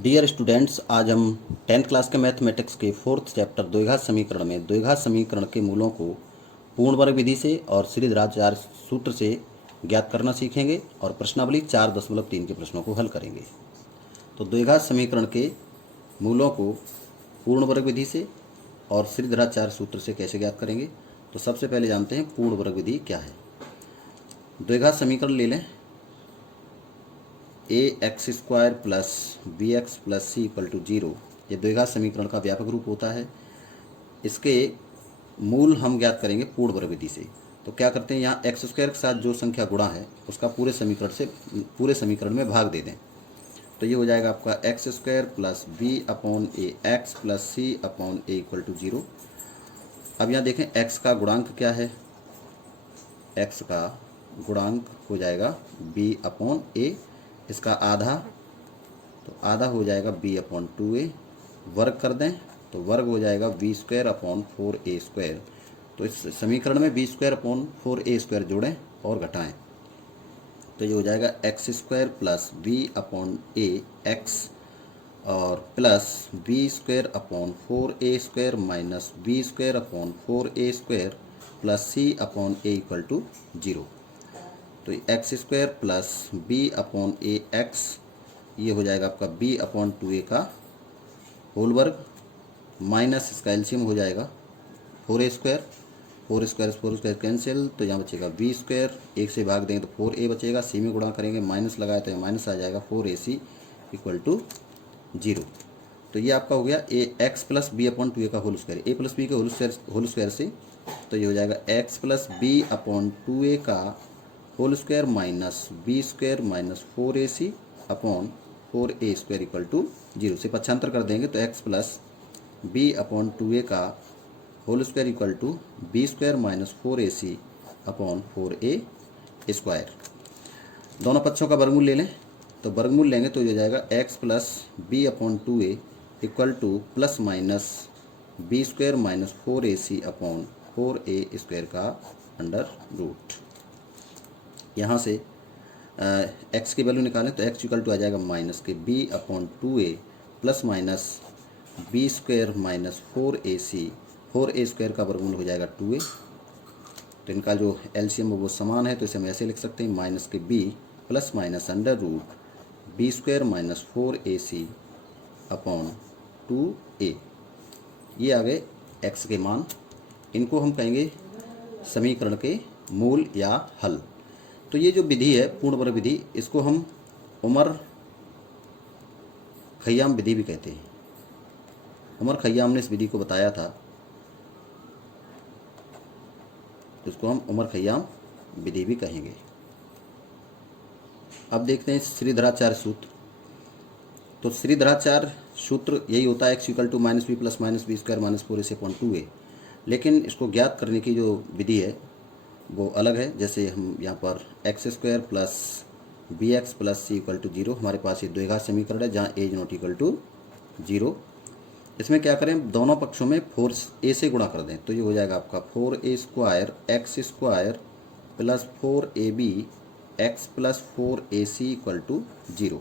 Dear students, आज हम 10th class के मैथमेटिक्स के 4th चैप्टर द्विघात समीकरण में द्विघात समीकरण के मूलों को पूर्ण वर्ग विधि से और श्रीधराचार्य सूत्र से ज्ञात करना सीखेंगे और प्रश्नावली 4.3 के प्रश्नों को हल करेंगे। तो द्विघात समीकरण के मूलों को पूर्ण वर्ग विधि से और श्रीधराचार्य सूत्र से कैसे ज्ञात करेंगे, तो सबसे पहले जानते हैं पूर्ण वर्ग विधि क्या है। द्विघात समीकरण ले लें, a x square plus b x plus c equal to 0। ये द्विघात समीकरण का व्यापक रूप होता है। इसके मूल हम ज्ञात करेंगे पूर्ण वर्ग विधि से। तो क्या करते हैं, यहाँ एक्स स्क्वायर के साथ जो संख्या गुणा है उसका पूरे समीकरण में भाग दे दें। तो ये हो जाएगा आपका x square plus b upon a x plus c upon a equal to 0। अब यहाँ देखें एक्स का गुणांक क्या है, एक्स का गुणांक हो जाएगा बी अपॉन ए, इसका आधा, तो आधा हो जाएगा बी अपॉन 2a। वर्ग कर दें तो वर्ग हो जाएगा B square upon 4a square. तो इस समीकरण में B square upon 4a square जोड़ें और घटाएं, तो ये हो जाएगा x square plus b upon a x और plus b square upon 4a square minus B square upon 4a square plus c upon a equal to 0। तो x square plus b upon a x, ये हो जाएगा आपका B upon 2a का whole वर्ग minus इसका LCM हो जाएगा 4a स्क्वायर, 4 स्क्वायर कैंसिल, तो यहाँ बचेगा बी स्क्वायर, एक से भाग देंगे तो 4a बचेगा, सी में गुणा करेंगे माइनस लगाए तो यहाँ माइनस आ जाएगा 4ac इक्वल टू 0। तो ये आपका हो गया a x plus b upon 2a का whole square, a plus b के होल स्क्वायर से, तो ये हो जाएगा x plus b upon 2a का whole square minus B square minus 4ac upon 4a square equal to 0 से पक्षांतर कर देंगे तो x plus b upon 2a का whole square equal to b square minus 4ac upon 4a square. दोनों पक्षों का वर्गमूल ले लें, तो वर्गमूल लेंगे तो ये हो जाएगा x plus b upon 2a equal to plus minus B square minus 4ac upon 4a square का अंडर रूट। यहाँ से एक्स की वैल्यू निकालें तो एक्स इक्वल टू आ जाएगा माइनस के b upon 2a plus minus B square minus 4ac, 4a square का वर्गमूल हो जाएगा 2a। तो इनका जो एलसीएम वो समान है, तो इसे हम ऐसे लिख सकते हैं माइनस के b plus minus under root B square minus 4ac upon 2a। ये आ गए एक्स के मान, इनको हम कहेंगे समीकरण के मूल या हल। तो ये जो विधि है पूर्ण वर्ग विधि, इसको हम उमर खय्याम विधि भी कहते हैं। उमर खय्याम ने इस विधि को बताया था, तो इसको हम उमर खय्याम विधि भी कहेंगे। अब देखते हैं श्रीधराचार्य सूत्र। तो श्रीधराचार्य सूत्र यही होता है, x equal to minus B plus minus B square minus 4ac upon 2a। लेकिन इसको ज्ञात करने की जो विधि है वो अलग है। जैसे हम यहाँ पर x square plus b x plus c equal to 0, हमारे पास ये द्विघात समीकरण है जहाँ a is not equal to 0। इसमें क्या करें, दोनों पक्षों में 4a से गुणा कर दें, तो ये हो जाएगा आपका 4a square x square plus 4ab x plus 4ac equal to 0।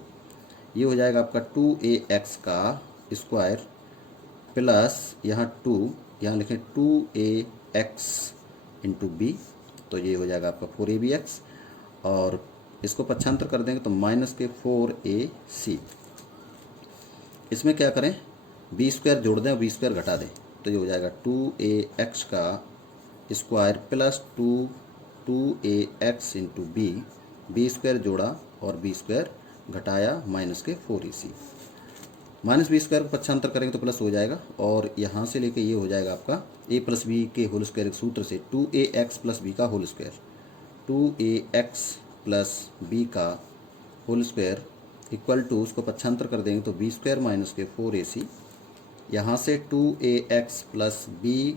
ये हो जाएगा आपका 2ax का स्क्वायर प्लस यहाँ 2, यहाँ लिखें 2ax इंटू बी, तो ये हो जाएगा आपका 4abx, और इसको पक्षांतर कर देंगे तो माइनस के 4ac। इसमें क्या करें, बी स्क्वायर जोड़ दें और बी स्क्वायर घटा दें, तो ये हो जाएगा 2ax का square plus 2ax into b square जोड़ा और बी स्क्वायर घटाया माइनस के 4ac। माइनस बी स्क्वायर को पक्षांतर करेंगे तो प्लस हो जाएगा, और यहाँ से लेके ये हो जाएगा आपका ए प्लस बी के होल स्क्वायर के सूत्र से 2ax प्लस बी का whole square, 2ax plus b का होल स्क्वायर इक्वल टू, उसको पक्षांतर कर देंगे तो बी स्क्वायर माइनस के 4ac। यहाँ से 2ax प्लस बी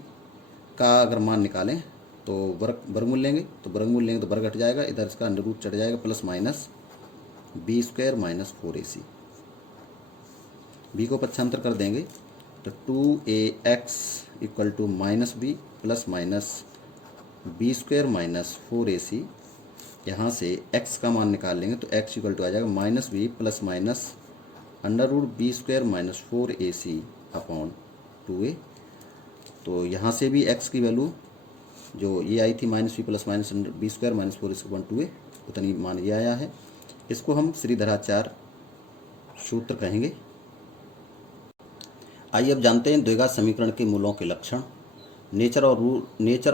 का अगर मान निकालें तो वर्गमूल लेंगे, तो वर्ग हट जाएगा, इधर इसका अंडर रूट चढ़ जाएगा, plus minus B square minus 4ac। B को पक्षांतर कर देंगे तो 2ax equal to minus B plus minus B square minus 4ac। यहाँ से x का मान निकाल लेंगे तो x इक्वल टू आ जाएगा minus B plus minus under root B square minus 4ac upon 2a। तो यहाँ से भी x की वैल्यू जो ये आई थी minus B plus minus B square minus 4ac upon 2a, उतनी मान ये आया है। इसको हम श्रीधराचार्य सूत्र कहेंगे। आइए अब जानते हैं द्विघात समीकरण के मूलों के लक्षण। Nature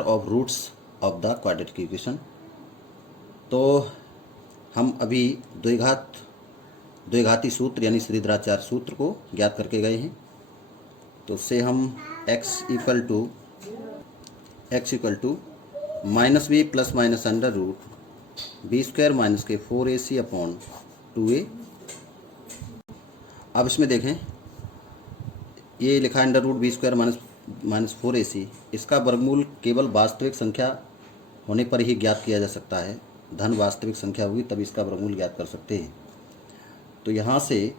of roots of the quadratic equation. तो हम अभी द्विघाती सूत्र यानी श्रीधराचार्य सूत्र को ज्ञात करके गए हैं। तो उससे हम x equal to minus B plus minus under root B square minus के 4ac अपॉन 2a। अब इसमें देखें, ये लिखा है under root B square minus 4ac। इसका वर्गमूल केवल वास्तविक संख्या होने पर ही ज्ञात किया जा सकता है। धन वास्तविक संख्या होगी तभी इसका वर्गमूल ज्ञात कर सकते हैं। तो यहाँ से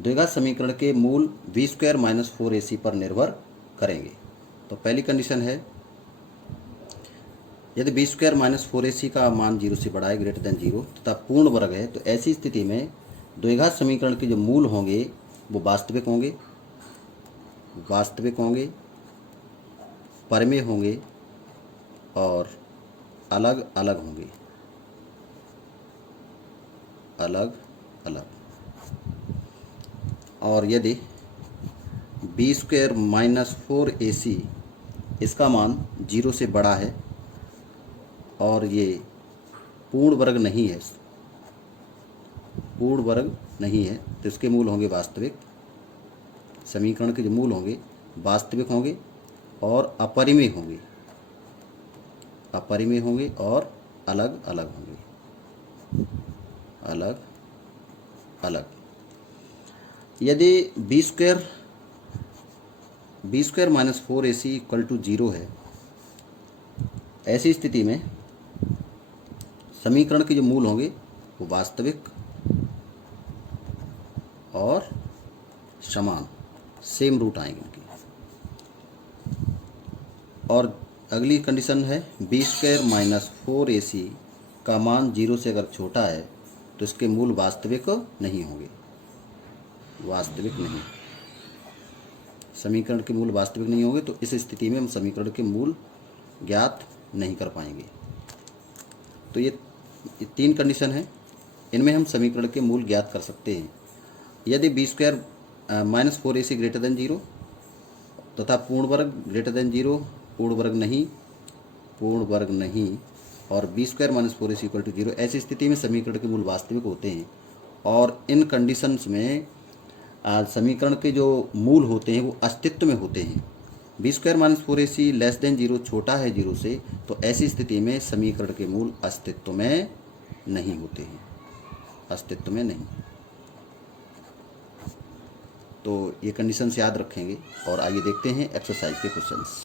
द्विघात समीकरण के मूल बी स्क्वायर माइनस 4ac पर निर्भर करेंगे। तो पहली कंडीशन है, यदि बी स्क्वायर माइनस 4ac का मान 0 से बड़ा है ग्रेटर देन 0 तथा पूर्ण वर्ग है, तो ऐसी स्थिति में द्विघात समीकरण के जो मूल होंगे वो वास्तविक होंगे, परिमेय होंगे और अलग अलग होंगे। और यदि बी स्क्वायर माइनस 4ac इसका मान 0 से बड़ा है और ये पूर्ण वर्ग नहीं है, तो इसके मूल होंगे वास्तविक। समीकरण के जो मूल होंगे वास्तविक होंगे और अपरिमेय होंगे और अलग अलग। यदि B square minus 4ac equal to 0 है, ऐसी स्थिति में समीकरण के जो मूल होंगे वो वास्तविक और समान, सेम रूट आएंगे उनकी। और अगली कंडीशन है, बी स्क्वायर माइनस 4ac का मान 0 से अगर छोटा है तो इसके मूल वास्तविक नहीं होंगे। समीकरण के मूल वास्तविक नहीं होंगे, तो इस स्थिति में हम समीकरण के मूल ज्ञात नहीं कर पाएंगे। तो ये 3 कंडीशन है, इनमें हम समीकरण के मूल ज्ञात कर सकते हैं। यदि B square minus 4ac greater than 0 तथा पूर्ण वर्ग ग्रेटर देन 0, पूर्ण वर्ग नहीं और B square minus 4ac equal to 0, ऐसी स्थिति में समीकरण के मूल वास्तविक होते हैं। और इन कंडीशंस में समीकरण के जो मूल होते हैं वो अस्तित्व में होते हैं। B square minus 4ac less than 0 छोटा है 0 से, तो ऐसी स्थिति में समीकरण के मूल अस्तित्व में नहीं होते हैं, तो ये कंडीशंस याद रखेंगे। और आइए देखते हैं एक्सरसाइज के क्वेश्चंस।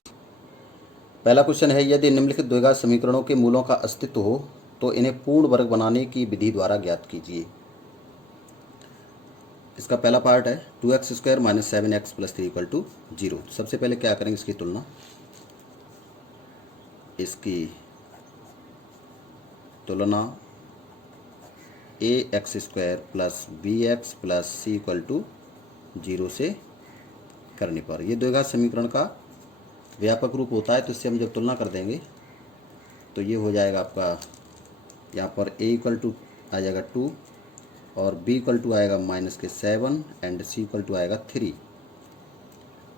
पहला क्वेश्चन है, यदि निम्नलिखित द्विघात समीकरणों के मूलों का अस्तित्व हो तो इन्हें पूर्ण वर्ग बनाने की विधि द्वारा ज्ञात कीजिए। इसका पहला पार्ट है 2x square minus 7x plus 3 equal to 0। सबसे पहले क्या करेंगे, इसकी तुलना ax square plus bx plus c equal to 0 से करने पर। ये द्विघात समीकरण का व्यापक रूप होता है, तो इससे हम जब तुलना कर देंगे तो ये हो जाएगा आपका, यहाँ पर a इक्वल टू आ जाएगा 2 और b इक्वल टू आएगा माइनस के 7 एंड c इक्वल टू आएगा 3।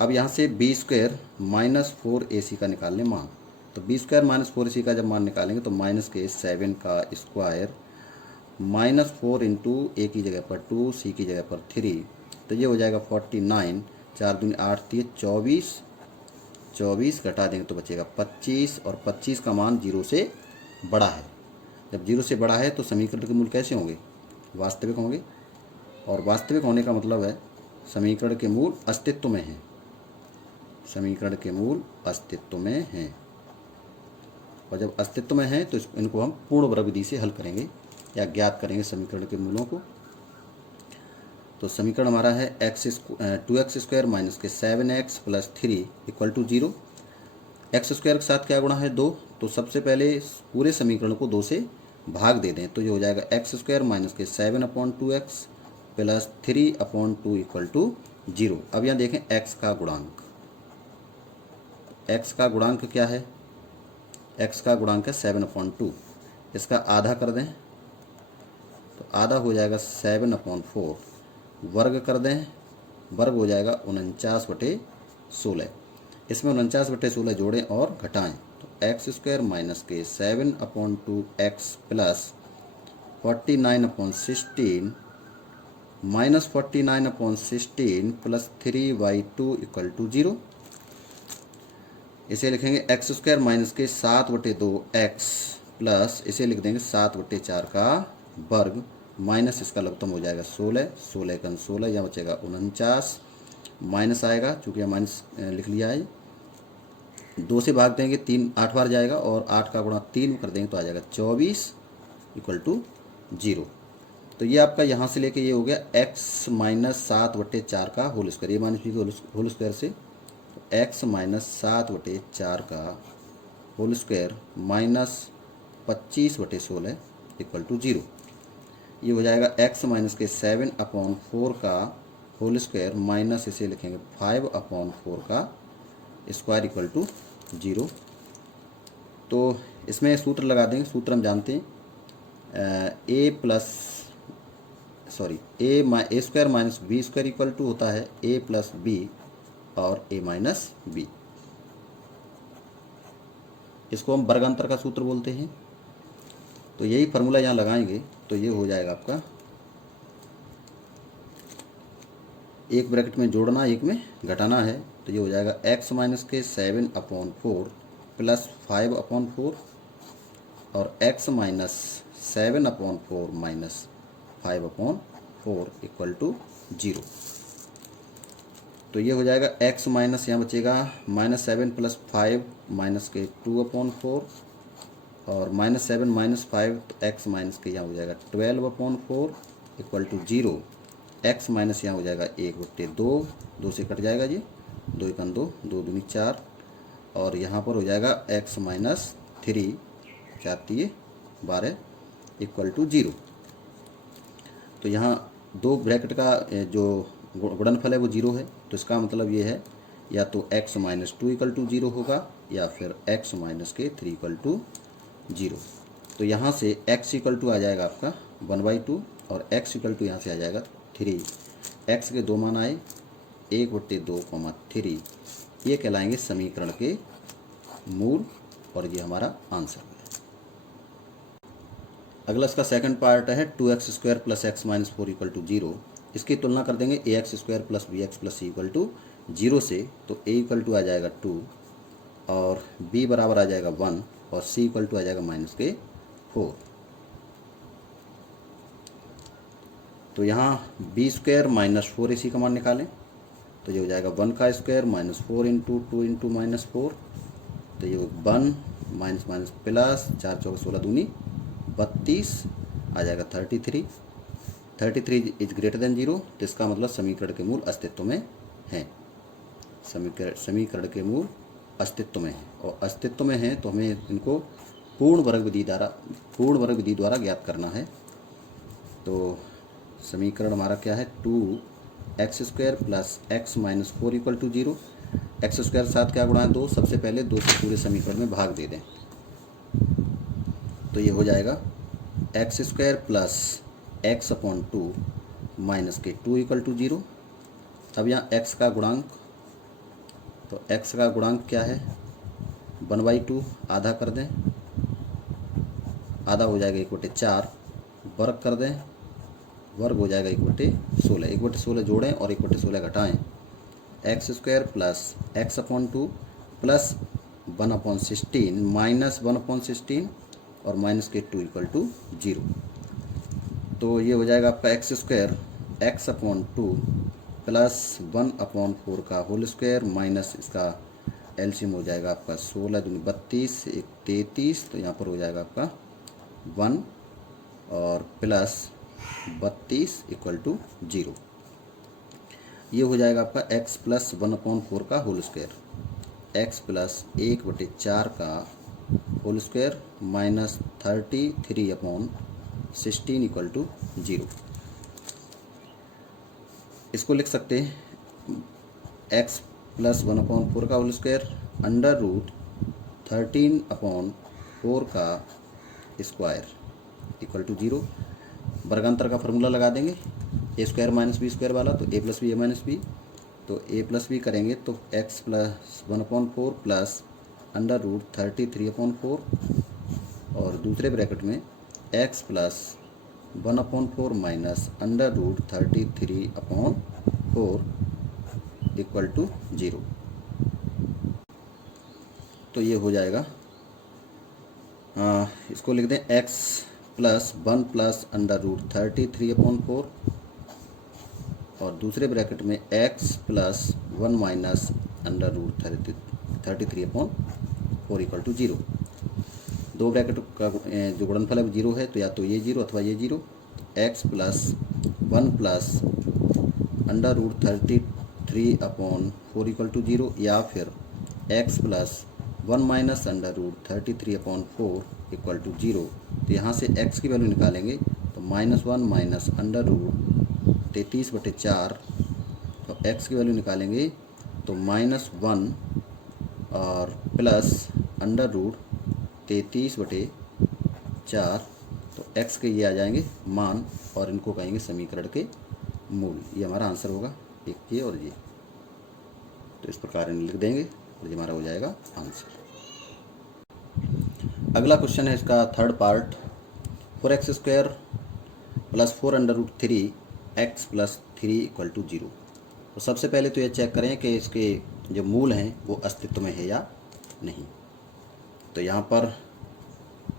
अब यहाँ से बी स्क्वायर माइनस 4ac का निकालने मान, तो बी स्क्वायर माइनस 4ac का जब मान निकालेंगे तो माइनस के 7 का स्क्वायर माइनस 4 इंटू a की जगह पर 2, c की जगह पर 3, तो ये हो जाएगा 49, 4 दूनी 8 24 घटा देंगे तो बचेगा 25 और 25 का मान 0 से बड़ा है। जब 0 से बड़ा है तो समीकरण के मूल कैसे होंगे, वास्तविक होंगे। और वास्तविक होने का मतलब है समीकरण के मूल अस्तित्व में हैं। और जब अस्तित्व में हैं तो इनको हम पूर्ण वर्ग विधि से हल करेंगे या ज्ञात करेंगे समीकरण के मूलों को। तो समीकरण हमारा है 2x स्क्वायर माइनस के 7x plus 3 equal to 0। X square के साथ क्या गुणा है 2, तो सबसे पहले पूरे समीकरण को 2 से भाग दे दें, तो ये हो जाएगा x स्क्वायर माइनस के 7 upon 2x plus 3/2 equal to 0। अब यहाँ देखें x का गुणांक, x का गुणांक क्या है, x का गुणांक है 7/2। इसका आधा कर दें तो आधा हो जाएगा 7/4, वर्ग कर दें, वर्ग हो जाएगा 49/16। इसमें 49/16 जोड़ें और घटाएं तो x² माइनस के 7/2x plus 49/16 minus 49/16 plus 3/2 equal to 0। इसे लिखेंगे x² माइनस के 7/2x प्लस इसे लिख देंगे 7/4 का वर्ग माइनस इसका लघुत्तम हो जाएगा 16, 16 का 16 यहाँ बचेगा 49, माइनस आएगा चूँकि यहाँ माइनस लिख लिया है। 2 से भाग देंगे 3 8 बार जाएगा और 8 का गुणा 3 कर देंगे तो आ जाएगा 24 इक्वल टू 0। तो ये आपका यहाँ से लेके ये हो गया x माइनस 7/4 का होल स्क्वायर, ये माइनस बी का होल स्क्वायर से x माइनस 7/4 का whole square minus 25/16 equal to 0। ये हो जाएगा x माइनस के 7/4 का होल स्क्वायर माइनस इसे लिखेंगे 5/4 का स्क्वायर इक्वल टू 0। तो इसमें सूत्र लगा देंगे, सूत्र हम जानते हैं a square minus B square equal to होता है a प्लस बी और a माइनस बी। इसको हम वर्गांतर का सूत्र बोलते हैं। तो यही फार्मूला यहाँ लगाएंगे तो ये हो जाएगा आपका, एक ब्रैकेट में जोड़ना एक में घटाना है तो ये हो जाएगा x माइनस के 7/4 प्लस 5/4 और x minus 7/4 minus 5/4 equal to 0। तो ये हो जाएगा x माइनस यहाँ बचेगा -7 प्लस 5 माइनस के 2/4 और -7 माइनस 5 तो x माइनस के यहाँ हो जाएगा 12/4 इक्वल टू 0। x माइनस यहाँ हो जाएगा 1/2, 2 से कट जाएगा जी, 2 1 2, 2 दूनी 4 और यहाँ पर हो जाएगा x माइनस 3 4 3 12 इक्वल टू 0। तो यहाँ दो ब्रैकेट का जो गुणनफल है वो 0 है, तो इसका मतलब ये है या तो x माइनस 2 इक्वल टू 0 होगा या फिर x माइनस के 3 इक्वल टू 0। तो यहाँ से x इक्वल टू आ जाएगा आपका 1/2 और x इक्वल टू यहाँ से आ जाएगा 3। x के 2 मान आए 1/2, 3, ये कहलाएंगे समीकरण के मूल और ये हमारा आंसर है। अगला इसका सेकंड पार्ट है 2x² plus x minus 4 equal to 0। इसकी तुलना कर देंगे ax² plus bx plus c equal to 0 से, तो a इक्वल टू आ जाएगा 2 और b बराबर आ जाएगा 1 और c इक्वल टू आ जाएगा -4। तो यहाँ b² माइनस 4 इसी का मान निकालें तो ये हो जाएगा 1 का स्क्वायर माइनस 4 इंटू 2 इंटू -4, तो ये 1 माइनस माइनस प्लस 4 4 16 दूनी 32 आ जाएगा 33 इज ग्रेटर देन 0। तो इसका मतलब समीकरण के मूल अस्तित्व में हैं, समीकरण के मूल अस्तित्व में हैं और अस्तित्व में हैं तो हमें इनको पूर्ण वर्ग विधि द्वारा ज्ञात करना है। तो समीकरण हमारा क्या है 2x² plus x minus 4 equal to 0। x² के साथ क्या गुणा है 2, सबसे पहले 2 से पूरे समीकरण में भाग दे दें तो ये हो जाएगा x² प्लस x/2 माइनस के 2 इक्वल टू 0। अब यहाँ x का गुणांक, तो x का गुणांक क्या है 1/2, आधा कर दें, आधा हो जाएगा 1/4, वर्ग कर दें, वर्ग हो जाएगा 1/16, 1/16 जोड़ें और 1/16 घटाएं, x² plus x/2 plus 1/16 minus 1/16 और माइनस के 2 इक्वल टू 0। तो ये हो जाएगा आपका x² x/2 प्लस 1/4 का होल स्क्वायर माइनस इसका एलसीएम हो जाएगा आपका 16 दूनी 32 1 33, तो यहाँ पर हो जाएगा आपका 1 और प्लस 32 इक्वल टू 0। ये हो जाएगा आपका x प्लस 1/4 का होल स्क्वायर, x प्लस 1/4 का whole square minus 33/16 equal to 0। इसको लिख सकते हैं एक्स प्लस 1/4 का होल स्क्वायर अंडर रूट 13/4 का स्क्वायर इक्वल टू 0। वर्गांतर का फार्मूला लगा देंगे, A square minus B square वाला, तो A plus B A minus B, तो ए प्लस बी करेंगे तो x plus 1/4 plus under root 33/4 और दूसरे ब्रैकेट में x plus 1/4 minus under root 33/4 equal to 0। तो ये हो जाएगा, इसको लिख दें x plus 1 plus under root 33/4 और दूसरे ब्रैकेट में x plus 1 minus under root 33/4 equal to 0। दो ब्रैकेट का जो गुणनफल है वो 0 है, तो या तो ये 0 अथवा ये 0। X plus 1 plus under root 33/4 equal to 0 या फिर x plus 1 minus under root 33/4 equal to 0। तो यहाँ से x की वैल्यू निकालेंगे तो -1 माइनस अंडर रूट 33/4 तो x की वैल्यू निकालेंगे तो -1 और प्लस अंडर रूट 33/4 तो x के ये आ जाएंगे मान और इनको कहेंगे समीकरण के मूल। ये हमारा आंसर होगा, एक ये और ये। तो इस प्रकार इन्हें लिख देंगे और ये हमारा हो जाएगा आंसर। अगला क्वेश्चन है इसका third part, 4x² plus 4 under root 3x plus 3 equal to 0। तो सबसे पहले तो ये चेक करें कि इसके जो मूल हैं वो अस्तित्व में है या नहीं। तो यहाँ पर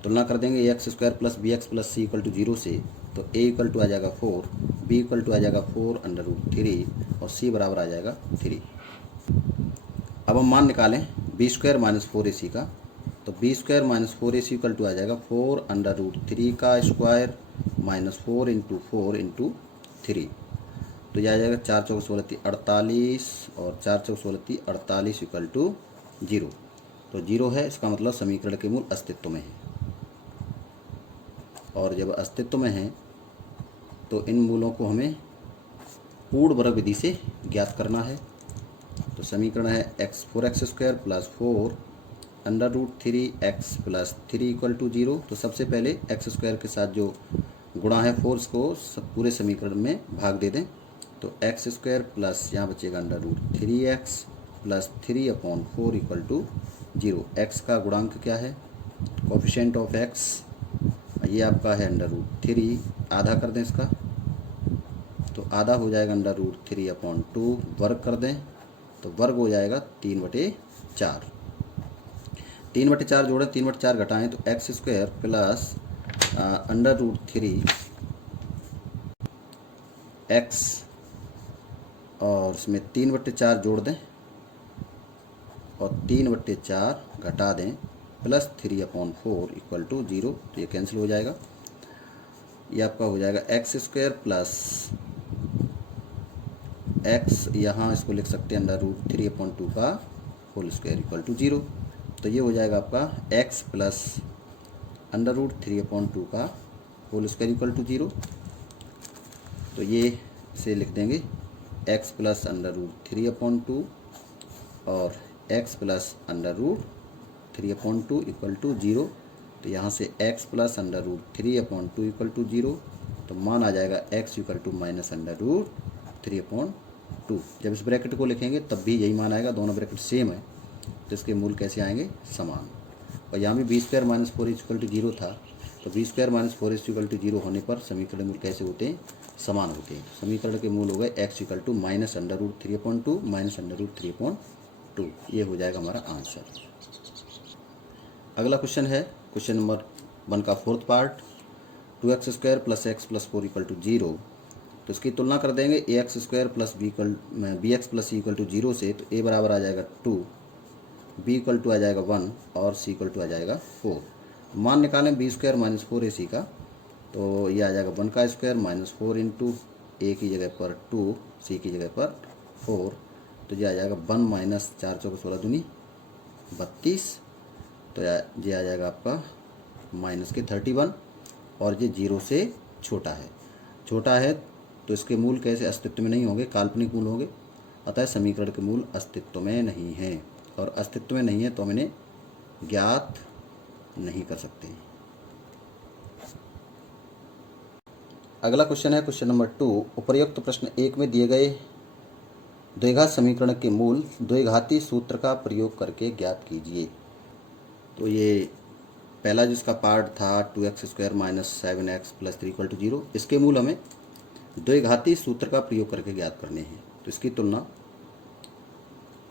तुलना कर देंगे ax² plus bx plus c equal to 0 से, तो a इक्वल टू आ जाएगा 4, b इक्वल टू आ जाएगा 4 अंडर रूट 3 और c बराबर आ जाएगा 3। अब हम मान निकालें b² माइनस 4ac का, तो b² minus 4ac equal to आ जाएगा 4 अंडर रूट 3 का स्क्वायर माइनस 4 इंटू 4 इंटू 3। तो यह आ जाएगा 4 चौक 16 48 और 4 चौक 16 48 इक्वल टू 0। तो 0 है, इसका मतलब समीकरण के मूल अस्तित्व में है। और जब अस्तित्व में है तो इन मूलों को हमें पूर्ण वर्ग विधि से ज्ञात करना है। तो समीकरण है 4x² plus 4 under root 3x plus 3 equal to 0। तो सबसे पहले x² के साथ जो गुणा है 4 को सब पूरे समीकरण में भाग दे दें, तो x² प्लस यहाँ बचेगा under root 3x plus 3/4 equal to 0। x का गुणांक क्या है, कोफिशिएंट ऑफ x, ये आपका है अंडर रूट 3, आधा कर दें इसका, तो आधा हो जाएगा अंडर रूट 3/2, वर्ग कर दें तो वर्ग हो जाएगा 3/4। 3/4 जोड़ें, 3/4 घटाएं तो x² plus under root 3x और इसमें 3/4 जोड़ दें और 3/4 घटा दें प्लस 3/4 इक्वल टू 0। तो ये कैंसिल हो जाएगा। ये आपका हो जाएगा x² प्लस x, यहाँ इसको लिख सकते हैं अंडर रूट 3/2 का होल स्क्वायर इक्वल टू 0। तो ये हो जाएगा आपका x प्लस अंडर रूट 3/2 का होल स्क्वायर इक्वल टू 0। तो ये से लिख देंगे x प्लस अंडर रूट 3/2 और x plus under root 3/2 equal to 0। तो यहाँ से x plus under root 3/2 equal to 0, तो मान आ जाएगा x equal to minus under root 3/2। जब इस ब्रैकेट को लिखेंगे तब भी यही मान आएगा, दोनों ब्रैकेट सेम है, तो इसके मूल कैसे आएंगे, समान। और यहाँ भी b² माइनस 4 इक्वल टू 0 था, तो b² माइनस 4 इक्वल टू 0 होने पर समीकरण मूल कैसे होते हैं, समान होते हैं। समीकरण के मूल हो गए x equal to minus under root 3/2 minus under root 3/2। ये हो जाएगा हमारा आंसर। अगला क्वेश्चन है क्वेश्चन नंबर 1 का fourth part, 2x² plus x plus 4 equal to 0। तो इसकी तुलना कर देंगे ax² plus bx plus c equal to 0 से, तो a बराबर आ जाएगा 2, b इक्वल टू आ जाएगा 1 और c इक्वल टू आ जाएगा 4। मान निकालें b² माइनस 4ac का, तो ये आ जाएगा 1 का स्क्वायर माइनस 4 इंटू a की जगह पर 2, c की जगह पर 4, तो ये आ जाएगा 1 माइनस 4 चौक 16 दूनी 32, तो ये आ जाएगा आपका माइनस के 31 और ये 0 से छोटा है तो इसके मूल कैसे अस्तित्व में नहीं होंगे, काल्पनिक मूल होंगे। अतः समीकरण के मूल अस्तित्व में नहीं हैं, और अस्तित्व में नहीं है तो हम इन्हें ज्ञात नहीं कर सकते। अगला क्वेश्चन है क्वेश्चन नंबर 2। उपर्युक्त प्रश्न 1 में दिए गए द्विघात समीकरण के मूल द्विघाती सूत्र का प्रयोग करके ज्ञात कीजिए। तो ये पहला जिसका पार्ट था 2x² - 7x + 3 = 0, इसके मूल हमें द्विघाती सूत्र का प्रयोग करके ज्ञात करने हैं। तो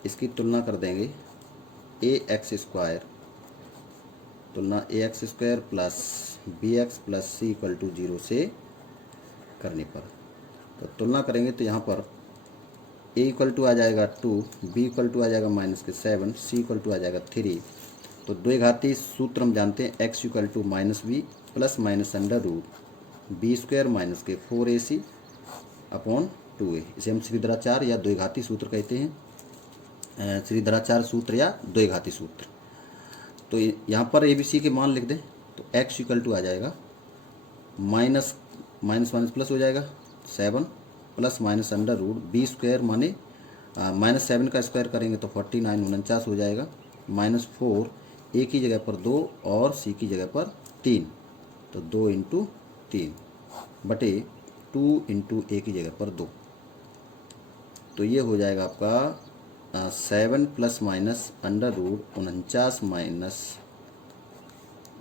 इसकी तुलना कर देंगे ax² तुलना ax² + bx + c = 0 से करने पर। तो तुलना करेंगे तो यहाँ पर a = आ जाएगा 2, b = आ जाएगा -7, c = आ जाएगा 3। तो द्विघाती सूत्र हम जानते हैं x = -b + -√b² - 4ac / 2a। इसे हम श्रीधराचार्य या द्विघाती सूत्र कहते हैं, श्रीधराचार्य सूत्र या द्विघाती सूत्र। तो यहाँ पर ABC के मान लिख दें तो x = आ जाएगा माइनस प्लस हो जाएगा 7 + -√b² माने -7 का स्क्वायर करेंगे तो 49 49 हो जाएगा, -4 a की जगह पर 2 और c की जगह पर 3, तो 2 × 3 बटे 2 × a की जगह पर 2। तो ये हो जाएगा आपका 7 + -√49 माइनस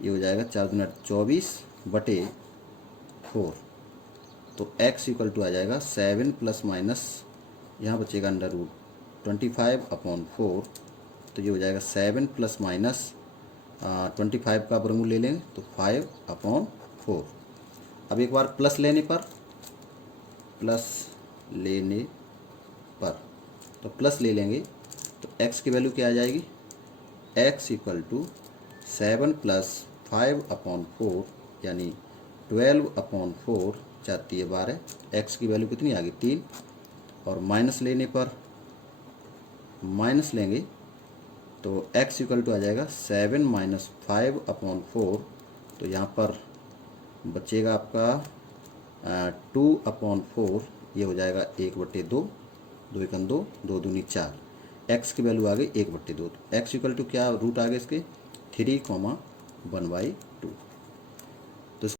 ये हो जाएगा 4 × 24 बटे 4। तो x = आ जाएगा 7 ± यहाँ बचेगा √25/4। तो ये हो जाएगा 7 ± 25 का वर्गमूल ले लेंगे तो 5/4। अब एक बार प्लस लेने पर तो प्लस ले लेंगे तो x की वैल्यू क्या आ जाएगी, x = 7 + 5/4 यानी 12/4 जाती है 12। x की वैल्यू कितनी आ गई 3, और माइनस लेने पर माइनस लेंगे तो x = आ जाएगा 7 - 5/4। तो यहाँ पर बचेगा आपका 2/4, ये हो जाएगा 1/2, 2 × 2, 2 दूनी 4। x की वैल्यू आ गई 1/2। x = क्या रूट आ गए इसके 3, 1/2।